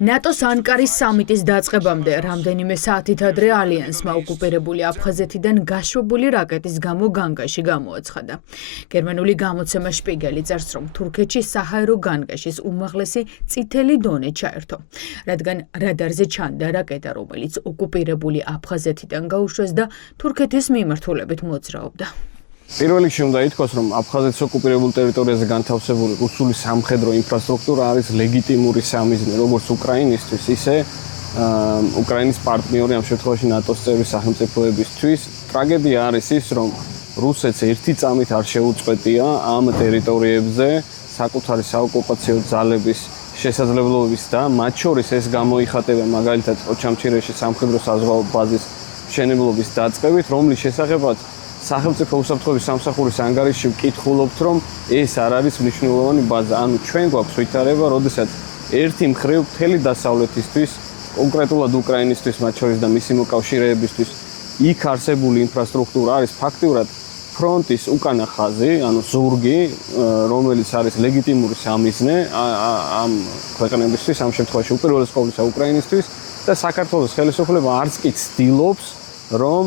ნატოს ანკარის სამიტის დაწყებამდე რამდენიმე საათით ადრე ალიანსმა ოკუპირებული აფხაზეთიდან გაშვებული რაკეტის გამო განგაში გამოაცხადა. გერმანული გამოცემა შპიგელი წერს, რომ თურქეთში საჰაერო განგაშის უმაღლესი წითელი დონე ჩაერთო, რადგან რადარზე ჩანდა რაკეტა, რომელიც ოკუპირებული აფხაზეთიდან გაუშვეს და თურქეთის მიმართულებით მოძრაობდა. პირველ რიგში უნდა ითქვას, რომ აფხაზეთის ოკუპირებულ ტერიტორიაზე განთავსებული რუსული სამხედრო ინფრასტრუქტურა არის ლეგიტიმური სამიზნე როგორც უკრაინისთვის, ისე უკრაინის პარტნიორი ამ შემთხვევაში ნატოს წევრი სახელმწიფოებისთვის. ტრაგედია არის ის, რომ რუსეთს ერთი წამით არ შეუწყვეტია ამ ტერიტორიებზე საკუთარი საოკუპაციო ძალების შესაძლებლობების და მათ შორის ეს გამოიხატება მაგალითად ოჩამჩირეში სამხედრო საზღვაო ბაზის მშენებლობის დაწყებით, რომლის შესახებაც სახელმწიფო უსაფრთხოების სამსახურის ანგარიშში ვკითხულობთ, რომ ეს არ არის მნიშვნელოვანი ბაზა. ანუ ჩვენ გვაქვს ვითარება, როდესაც ერთი მხრივ მთელი დასავლეთისთვის, კონკრეტულად უკრაინისთვის, მათ შორის და მისი მოკავშირეებისთვის, იქ არსებული ინფრასტრუქტურა არის ფაქტიურად ფრონტის უკანა ხაზი, ანუ ზურგი, რომელიც არის ლეგიტიმური სამიზნე ამ ქვეყნებისთვის, ამ შემთხვევაში უპირველეს ყოვლისა უკრაინისთვის და საქართველოს ხელისუფლება არც კი ცდილობს, რომ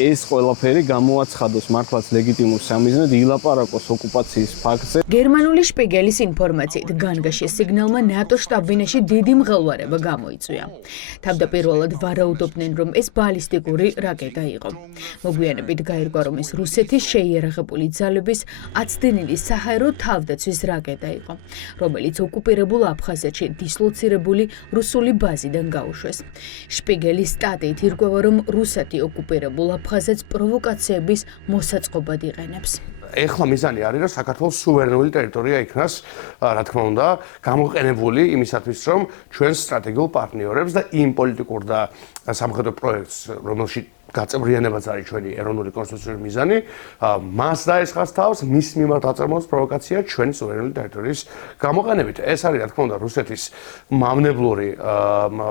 ეს ყველაფერი გამოაცხადოს მართლაც ლეგიტიმურ სამიზნედ, ილაპარაკოს ოკუპაციის ფაქტზე. გერმანული შპიგელის ინფორმაციით, განგაშის სიგნალმა ნატოს შტაბ-ბინაში დიდი მღელვარება გამოიწვია. თავდაპირველად ვარაუდობდნენ, რომ ეს ბალისტიკური რაკეტა იყო. მოგვიანებით გაირკვა, რომ ეს რუსეთის შეიარაღებული ძალების აცდენილი საჰაერო თავდაცვის რაკეტა იყო, რომელიც ოკუპირებულ აფხაზეთში დისლოცირებული რუსული ბაზიდან გაუშვეს. შპიგელის სტატიით ირკვევა, რომ რუსეთი ოკუპირებულ აფხაზეთს პროვოკაციების მოსაწყობად იყენებს. ეხლა მიზანი არის, რომ საქართველოს სუვერენული ტერიტორია იქნას, რა თქმა უნდა, გამოყენებული იმისათვის, რომ ჩვენს სტრატეგიულ პარტნიორებს და იმ პოლიტიკურ და სამხედრო პროექტს, რომელშიც გაწევრიანებაც არის ჩვენი ეროვნული კონსტიტუციური მიზანი, მას დაესხას თავს, მის მიმართ აწარმოებს პროვოკაცია ჩვენი სუვერენული ტერიტორიის გამოყენებით. ეს არის, რა თქმა უნდა, რუსეთის მავნებლური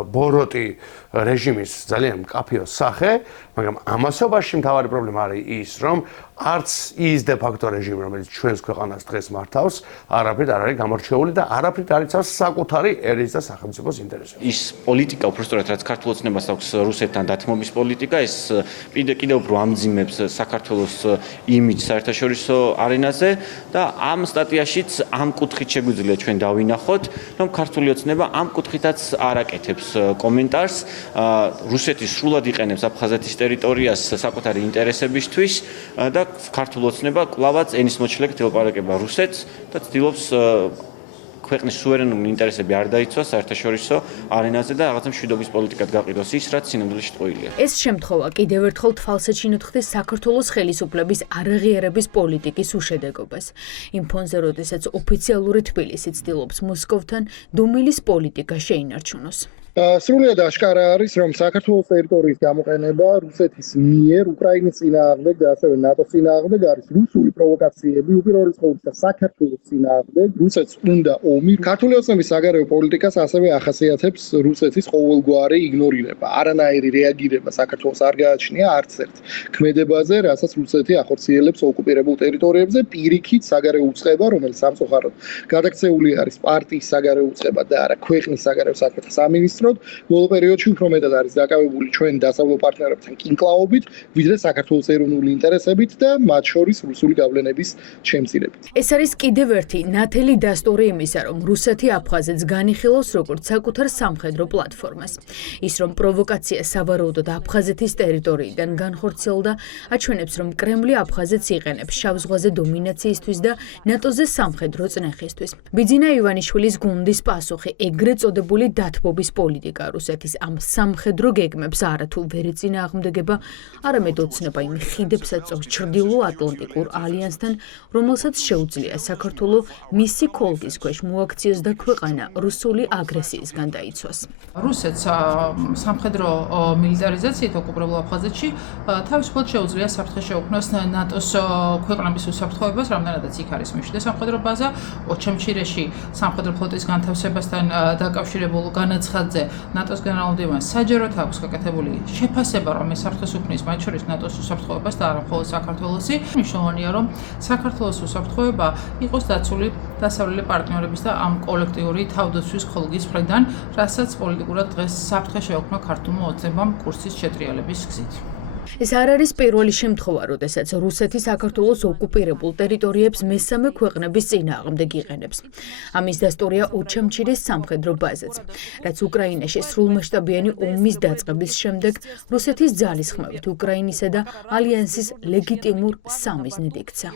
ბოროტი რეჟიმის ძალიან მკაფიო სახე, მაგრამ ამასობაში მთავარი პრობლემა არის ის, რომ არც ის დე ფაქტო რეჟიმი, რომელიც ჩვენს ქვეყანას დღეს მართავს, არაფრით არ არის გამორჩეული და არაფრით არ იცავს საკუთარი ერის და სახელმწიფოს ინტერესებს. ის პოლიტიკა უბრალოდ რაც ქართულ ოცნებას აქვს რუსეთთან დათმობის პოლიტიკა, ეს კიდევ უფრო ამძიმებს საქართველოს იმიჯს საერთაშორისო არენაზე და ამ სტატიაშიც ამ კუთხით შეგვიძლია ჩვენ დავინახოთ, რომ ქართული ოცნება ამ კუთხითაც არ აკეთებს კომენტარს. რუსეთი სრულად იყენებს აფხაზეთის ტერიტორიას საკუთარი ინტერესებისთვის და ქართული ოცნება კვლავაც ენის მოჩლებით ელაპარაკება რუსეთს და ცდილობს ქვეყნის სუვერენული ინტერესები არ დაიცვას საერთაშორისო არენაზე და რაღაცა მშვიდობის პოლიტიკად გაყიდოს ის, რაც სინამდვილეში ტყუილია. ეს შემთხვევა კიდევ ერთხელ თვალსაჩინოდ ხდის საქართველოს ხელისუფლების არაღიარების პოლიტიკის უშედეგობას. იმ ფონზე, როდესაც ოფიციალური თბილისი ცდილობს მოსკოვთან დუმილის პოლიტიკა შეინარჩუნოს. სრულიად აშკარა არის, რომ საქართველოს ტერიტორიის გამოყენება რუსეთის მიერ უკრაინის წინააღმდეგ და ასევე ნატოს წინააღმდეგ არის რუსული პროვოკაციები, უპირველეს ყოვლისა საქართველოს წინააღმდეგ. რუსეთს უნდა ომი. ქართული ოცნების საგარეო პოლიტიკას ასევე ახასიათებს რუსეთის ყოველგვარი იგნორირება. არანაირი რეაგირება საქართველოს არ გააჩნია არც ერთ ქმედებაზე, რასაც რუსეთი ახორციელებს ოკუპირებულ ტერიტორიებზე, პირიქით საგარეო უწყება, რომელიც სამწუხაროდ გადაქცეული არის პარტიის საგარეო უწყება და არა ქვეყნის საგარეო საქმეთა სამინისტრო. ბოლო პერიოდში უფრო მეტად არის დაკავებული ჩვენ დასავლურ პარტნიორებთან კინკლაობით, ვიდრე საქართველოს ეროვნული ინტერესებით და მათ შორის რუსული გავლენების შემცირებით. ეს არის კიდევ ერთი ნათელი დასტური იმისა, რომ რუსეთი აფხაზეთს განიხილავს როგორც საკუთარ სამხედრო პლატფორმას. ის რომ პროვოკაცია სავარაუდოდ აფხაზეთის ტერიტორიიდან განხორციელდა, აჩვენებს, რომ კრემლი აფხაზეთს იყენებს შავ ზღვაზე დომინაციისთვის და ნატოზე სამხედრო წნეხისთვის. ბიძინა ივანიშვილის გუნდის პასუხი ეგრეთ წოდებული დათბობის პოლიტიკა რუსეთის ამ სამხედრო გეგმებს არათუ ვერ ეწინააღმდეგება, არამედ ოცნება იმ ხიდებსაც წობს ჩრდილო-ატლანტიკურ ალიანსთან, რომელსაც შეუძლია საქართველო მისი ქოლგის ქვეშ მოაქციოს და ქვეყანა რუსული აგრესიისგან დაიცვას. რუსეთს სამხედრო მილიტარიზაციით ოკუპირებულ აფხაზეთში თავისუფლად შეუძლია საფრთხე შეუქმნას ნატოს ქვეყნების უსაფრთხოებას, რამდენადაც იქ არის მეშვიდე სამხედრო ბაზა, ოჩამჩირეში სამხედრო ფლოტის განთავსებასთან დაკავშირებულ განაცხადზე ნატოს გენერალურ მდივანს საჯაროდ აქვს გაკეთებული შეფასება, რომ ეს საფრთხეს უქმნის მათ შორის ნატოს უსაფრთხოებას და არა მხოლოდ საქართველოსი. მნიშვნელოვანია, რომ საქართველოს უსაფრთხოება იყოს დაცული დასავლელი პარტნიორების და ამ კოლექტიური თავდაცვის ხოლგის მხრიდან, რასაც პოლიტიკურად დღეს საფრთხე შეუქმნა ქართულმა ოცნებამ კურსის შეტრიალების გზით. ეს არ არის პირველი შემთხვევა, როდესაც რუსეთი საქართველოს ოკუპირებულ ტერიტორიებს მესამე ქვეყნების წინააღმდეგ იყენებს. ამის დასტურია ოჩამჩირის სამხედრო ბაზაც, რაც უკრაინაში სრულმასშტაბიანი ომის დაწყების შემდეგ რუსეთის ძალისხმევით უკრაინისა და ალიანსის ლეგიტიმურ სამიზნედ იქცა.